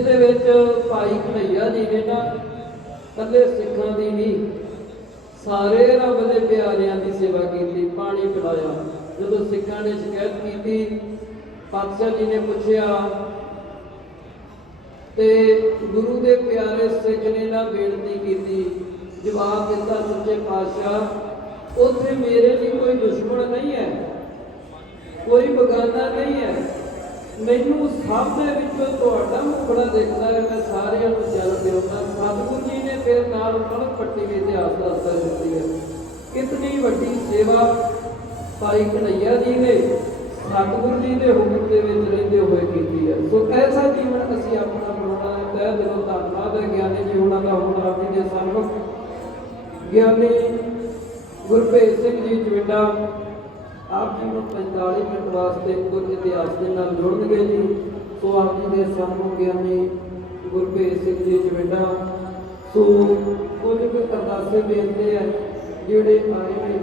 ਇਹਦੇ ਵਿੱਚ ਭਾਈ ਕਨਈਆ ਜੀ ਨੇ ਨਾ ਕੱਲੇ ਸਿੱਖਾਂ ਦੀ ਨਹੀਂ ਸਾਰੇ ਰੱਬ ਦੇ ਪਿਆਰਿਆਂ ਦੀ ਸੇਵਾ ਕੀਤੀ, ਪਾਣੀ ਪਿਲਾਇਆ। ਜਦੋਂ ਸਿੱਖਾਂ ਨੇ ਸ਼ਿਕਾਇਤ ਕੀਤੀ, ਪਾਤਸ਼ਾਹ ਜੀ ਨੇ ਪੁੱਛਿਆ, ਤੇ ਗੁਰੂ ਦੇ ਪਿਆਰੇ ਸਿੱਖ ਨੇ ਨਾ ਬੇਨਤੀ ਕੀਤੀ, ਜਵਾਬ ਦਿੱਤਾ ਸੱਚੇ ਪਾਤਸ਼ਾਹ, ਉੱਥੇ ਮੇਰੇ ਲਈ ਕੋਈ ਦੁਸ਼ਮਣ ਨਹੀਂ ਹੈ, ਕੋਈ ਬਗਾਨਾ ਨਹੀਂ ਹੈ। ਮੈਨੂੰ ਸਭ ਦੇ ਵਿੱਚ ਤੁਹਾਡਾ ਮੁਖੜਾ ਦੇਖਦਾ ਹੈ, ਮੈਂ ਸਾਰਿਆਂ ਨੂੰ ਚੱਲ ਪਿਆਉਂਦਾ। ਸਤਿਗੁਰੂ ਜੀ ਨੇ ਫਿਰ ਨਾਲ ਉਹਨਾਂ ਪੱਟੀ ਵੀ ਇਤਿਹਾਸ ਦੱਸਦਾ ਦਿੱਤੀ ਹੈ। ਕਿਤਨੀ ਵੱਡੀ ਸੇਵਾ ਭਾਈ ਕਨਈਆ ਜੀ ਨੇ ਸਤਿਗੁਰੂ ਜੀ ਦੇ ਹੁਕਮ ਦੇ ਵਿੱਚ ਰਹਿੰਦੇ ਹੋਏ ਕੀਤੀ ਹੈ। ਸੋ ਐਸਾ ਜੀਵਨ ਅਸੀਂ ਆਪਣਾ ਬਣਾਉਣਾ ਹੈ। ਤਹਿ ਦਿਲੋਂ ਧੰਨਵਾਦ ਹੈ, ਗਿਆਨੀ ਜੀ ਉਹਨਾਂ ਦਾ ਹੁਣ ਆਪ ਜੀ ਦੇ ਸਨਮੁਖ ਗਿਆਨੀ ਗੁਰਭੇਜ ਸਿੰਘ ਜੀ, ਜਵਿੰਡਾ ਆਪ ਜੀ ਨੂੰ 45 ਮਿੰਟ ਵਾਸਤੇ ਕੁਝ ਇਤਿਹਾਸ ਦੇ ਨਾਲ ਜੋੜਨਗੇ ਜੀ। ਸੋ ਆਪ ਜੀ ਦੇ ਸਾਨੂੰ ਗਿਆਨੀ ਗੁਰਭੇਜ ਸਿੰਘ ਜੀ ਜਵਿੰਡਾ ਸੋ ਕੁਝ ਕੁ ਅਰਦਾਸੇ ਬੇਨਤੇ ਹੈ, ਜਿਹੜੇ ਆਏ ਨੇ।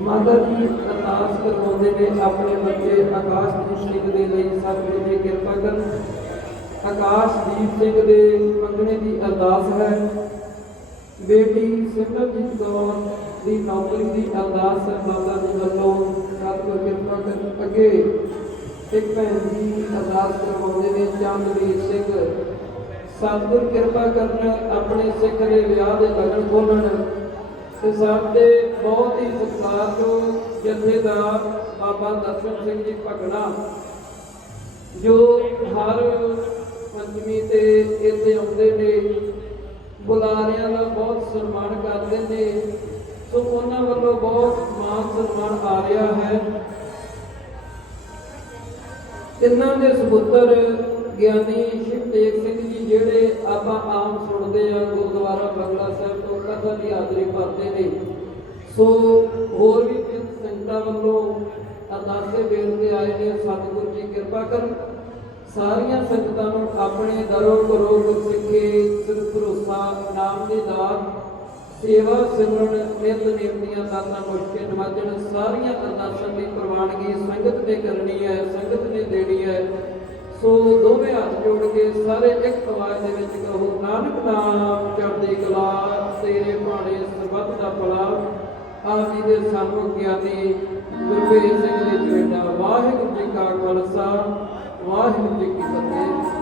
ਮਾਤਾ ਜੀ, ਅਰਦਾਸ ਕਰਵਾਉਂਦੇ ਨੇ ਆਪਣੇ ਬੱਚੇ ਆਕਾਸ਼ਦੀਪ ਸਿੰਘ ਦੇ ਲਈ। ਸਤਿਗੁਰੂ ਜੀ, ਕਿਰਪਾ ਕਰਨ। ਆਕਾਸ਼ਦੀਪ ਸਿੰਘ ਦੇ ਮੰਗਣੇ ਦੀ ਅਰਦਾਸ ਹੈ। ਬੇਟੀ ਸਿਮਰਜੀਤ ਕੌਰ ਦੀ ਨੌਕਰੀ ਦੀ ਅਰਦਾਸ ਹੈ ਮਾਤਾ ਜੀ ਵੱਲੋਂ ਸਤਿਗੁਰ ਕਿਰਪਾ ਕਰਨ ਅੱਗੇ ਇੱਕ ਭੈਣ ਜੀ ਅਰਦਾਸ ਕਰਵਾਉਂਦੇ ਨੇ, ਚੰਦਵੀਰ ਸਿੰਘ। ਸਤਿਗੁਰ ਕਿਰਪਾ ਕਰਨ ਆਪਣੇ ਸਿੱਖ ਦੇ ਵਿਆਹ ਦੇ ਲਗਨ ਖੋਲਣ ਤੇ ਸਾਡੇ ਬਹੁਤ ਹੀ ਸਤਿਕਾਰਯੋਗ ਜਥੇਦਾਰ ਬਾਬਾ ਦਰਸ਼ਨ ਸਿੰਘ ਜੀ ਭਗਣਾ, ਜੋ ਹਰ ਪੰਚਮੀ ਤੇ ਇੱਥੇ ਆਉਂਦੇ ਨੇ, ਬੁਲਾਰਿਆਂ ਦਾ ਬਹੁਤ ਸਨਮਾਨ ਕਰਦੇ ਨੇ। ਸੋ ਉਹਨਾਂ ਵੱਲੋਂ ਬਹੁਤ ਮਾਨ ਸਨਮਾਨ ਆ ਰਿਹਾ ਹੈ। ਤਿੰਨਾਂ ਦੇ ਸਪੁੱਤਰ ਗਿਆਨੀ ਸ਼ਿਵਤੇਜ ਸਿੰਘ ਜੀ, ਜਿਹੜੇ ਆਪਾਂ ਆਮ ਸੁਣਦੇ ਆ ਗੁਰਦੁਆਰਾ ਬੰਗਲਾ ਸਾਹਿਬ ਤੋਂ ਕਥਾ ਦੀ ਹਾਜ਼ਰੀ ਭਰਦੇ ਨੇ। ਸੋ ਹੋਰ ਵੀ ਤਿੰਨ ਸੰਗਤਾਂ ਵੱਲੋਂ ਅਰਦਾਸੇ ਬੇਨਤੀ ਆਏ ਨੇ, ਸਤਿਗੁਰੂ ਜੀ ਕਿਰਪਾ ਕਰਨ। ਸਾਰੀਆਂ ਸੰਗਤਾਂ ਨੂੰ ਆਪਣੇ ਦਰੋ ਕਰੋ ਗੁਰਸਿੱਖੀ ਸਿਰ ਭਰੋਸਾ ਨਾਮ ਦੀ ਦਾਤ ਸੇਵਾ ਸਿਮਰਨ, ਨਿਤ ਨੇਮ ਦੀਆਂ ਦਾਤਾਂ ਮੁਸ਼ਕਿਲ ਨਵਾਜਣ ਸਾਰੀਆਂ ਅਰਦਾਸਾਂ ਦੀ ਪ੍ਰਵਾਨਗੀ ਸੰਗਤ ਨੇ ਕਰਨੀ ਹੈ, ਸੰਗਤ ਨੇ ਦੇਣੀ ਹੈ। ਸੋ ਦੋਵੇਂ ਹੱਥ ਜੋੜ ਕੇ ਸਾਰੇ ਇੱਕ ਆਵਾਜ਼ ਦੇ ਵਿੱਚ ਕਹੋ, ਨਾਨਕ ਨਾਮ ਚੜ੍ਹਦੀ ਕਲਾ, ਤੇਰੇ ਬਾਣੇ ਸਰਬੱਤ ਦਾ ਭਲਾ ਆਪ ਜੀ ਦੇ ਸਾਨੂੰ ਗਿਆਨੀ ਗੁਰਭੇਜ ਸਿੰਘ ਜੀ ਜੁੜਾ ਵਾਹਿਗੁਰੂ ਜੀ ਕਾ ਖਾਲਸਾ, ਵਾਹਿਗੁਰੂ ਜੀ ਕੀ ਫਤਿਹ।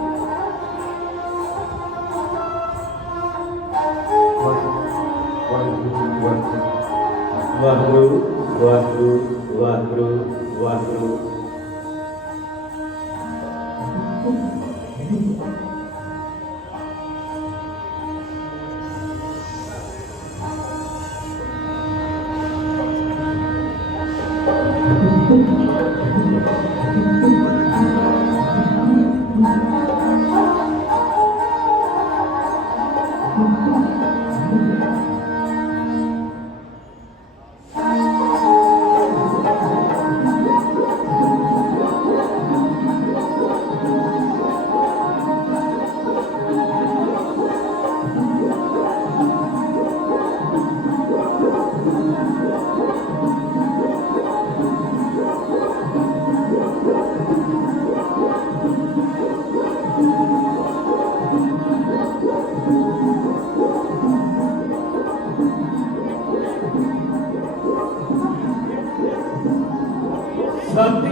ਵਾਹਿਗੁਰੂ ਵਾਹਿਗੁਰੂ ਵਾਹਿਗੁਰੂ ਵਾਹਿਗੁਰੂ ভোগান্তি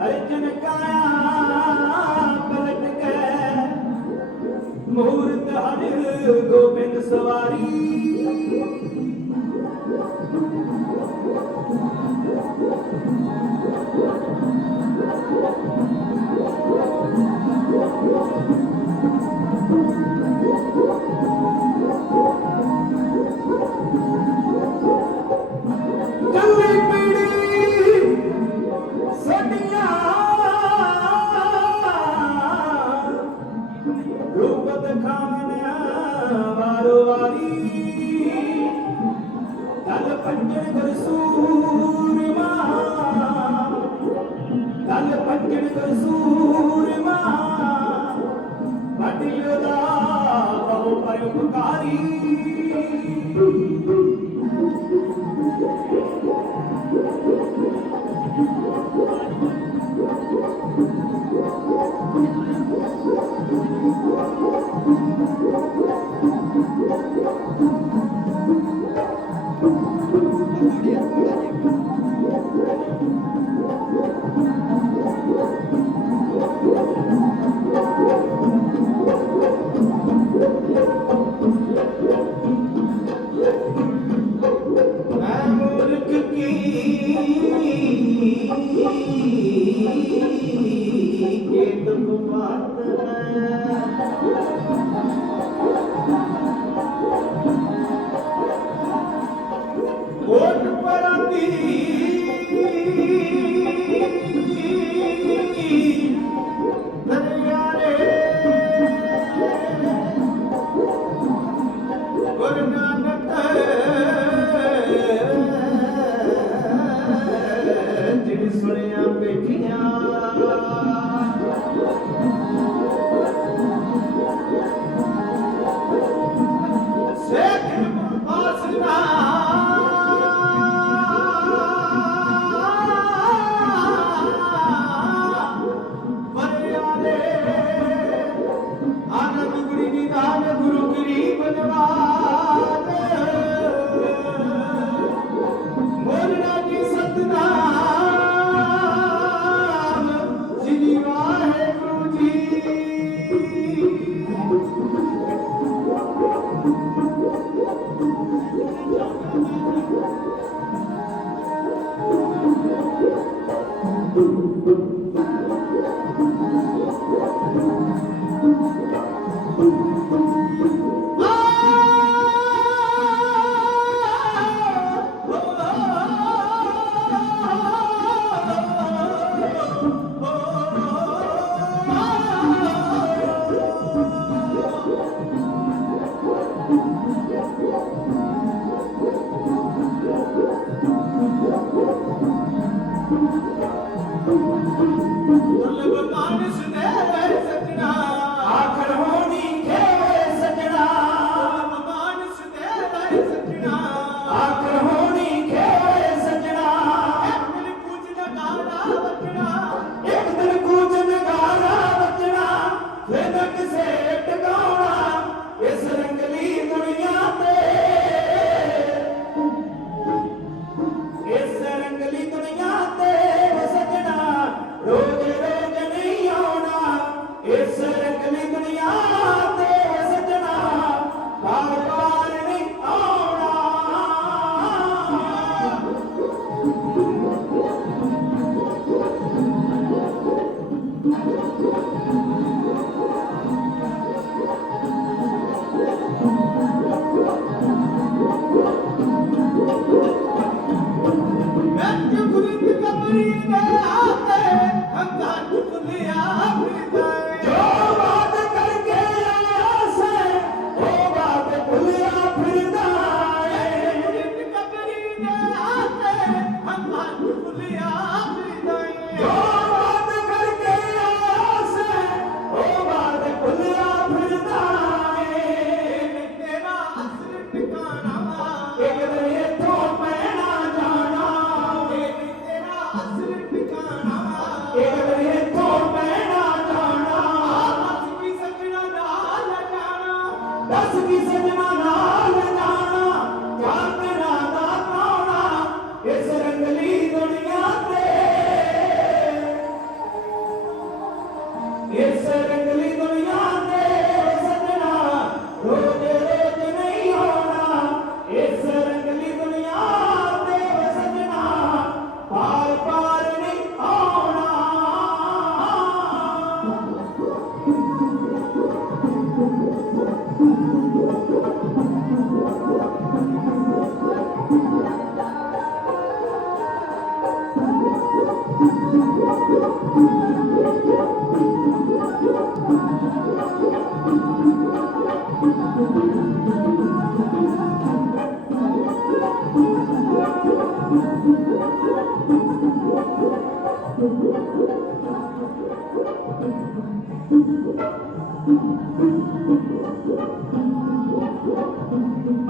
अर्जुन कानट मुहूर्त हर गोबिद सवारी।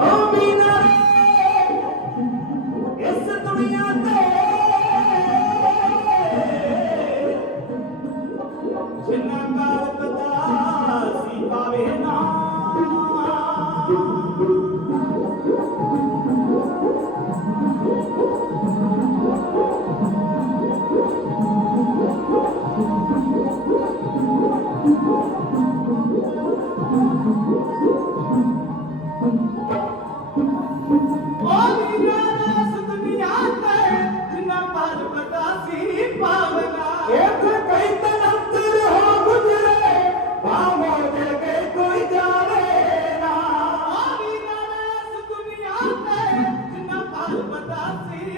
Oh, me! about, sweetie.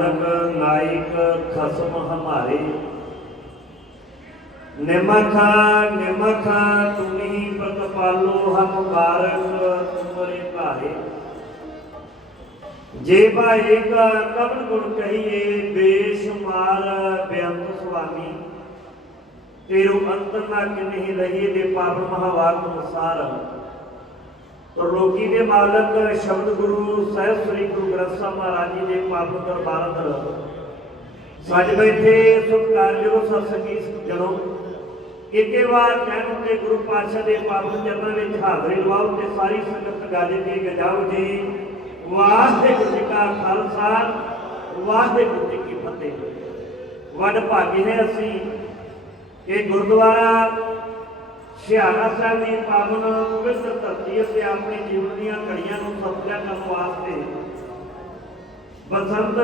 Nanak ਨਾਇਕ ਖਸਮ ਹਮਾਰੇ। ਨਿਮਖ ਨਿਮਖ ਤੁਮੀ ਪਤ ਪਾਲੋ ਹਮ ਬਾਰਕ ਤੁਮਰੇ ਭਾਰੇ। ਜੇ ਬਾ ਏਕ ਕਵਨ ਗੁਣ ਕਹੀਏ ਬੇਸ਼ੁਮਾਰ ਬਿਆੰਤ ਸੁਆਮੀ। ਤੇਰੂ ਅੰਤਰ ਨਾ ਕਿਨਹੀ ਲਹੀਏ ਦੇ ਪਾਵਨ ਮਹਾਵਾਰ ਅਨੁਸਾਰ। ਤਰਲੋਕੀ ਦੇ ਮਾਲਕ ਸ਼ਬਦ ਗੁਰੂ ਸਾਹਿਬ ਸ੍ਰੀ ਗੁਰੂ ਗ੍ਰੰਥ ਸਾਹਿਬ ਮਹਾਰਾਜ ਜੀ ਦੇ ਪਾਵਨ ਦਰਬਾਰ ਅੰਦਰ। ਸਾਡੇ ਬੈਠੇ ਸੁਖਕਾਰਯੋਗ ਸਤਸੰਗੀ ਜਨੋ, ਇੱਕੇ ਵਾਰ ਕਹਿਣ ਉੱਤੇ ਗੁਰੂ ਪਾਤਸ਼ਾਹ ਦੇ ਪਾਵਨ ਚਰਨਾਂ ਵਿੱਚ ਹਾਜ਼ਰੀ ਲਵਾਓ ਤੇ ਸਾਰੀ ਸੰਗਤ ਗਾਜੇ ਦੀ ਗਜਾਓ ਜੀ। ਵਾਹਿਗੁਰੂ ਜੀ ਕਾ ਖਾਲਸਾ ਵਾਸ ਦੇ ਕੀ ਫਤਿਹ। ਵੱਡ ਭਾਗੀ ਨੇ ਅਸੀਂ, ਇਹ ਗੁਰਦੁਆਰਾ ਸਿਆਰਾ ਸਾਹਿਬ ਦੀ ਪਾਵਨ ਪਵਿੱਤਰ ਧਰਤੀ ਤੇ ਆਪਣੇ ਜੀਵਨ ਦੀਆਂ ਘੜੀਆਂ ਨੂੰ ਸਤਿਆ ਕਰਨ ਵਾਸਤੇ। ਬਸੰਤ